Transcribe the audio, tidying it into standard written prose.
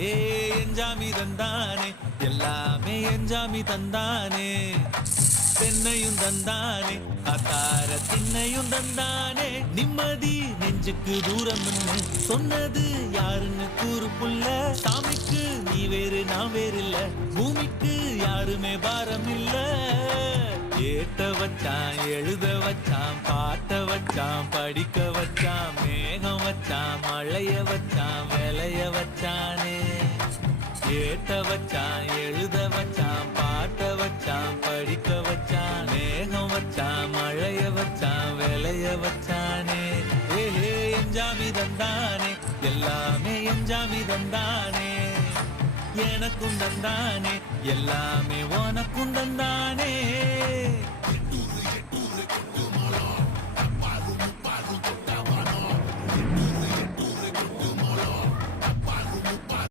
ஏ எஞ்சாமி தந்தானே எல்லாமே எஞ்சாமி தந்தானே தென்னையும் தந்தானே அத்தார திண்ணையும் தந்தானே நிம்மதி நெஞ்சுக்கு தூரம் சொன்னது யாருன்னு கூறு புள்ள சாமிக்கு நீ வேறு நான் வேறு இல்ல பூமிக்கு யாருமே பாரம் இல்ல ஏத்த வச்சான் எழுத வச்சான் பாட்ட வச்சான் படிக்க வச்சான் மேகம் வச்சான் மழைய வச்சான் விளைய வச்சானே ஏத்த வச்சான் எழுத வச்சான் பாட்ட வச்சான் படிக்க வச்சான் மேகம் வச்சான் மழைய வச்சான் விளைய வச்சானே ஏஹே எஞ்சாமி தந்தானே எல்லாமே எஞ்சாமி தந்தானே எனக்கும் தந்தானே எல்லாமே உனக்கும் தந்தானே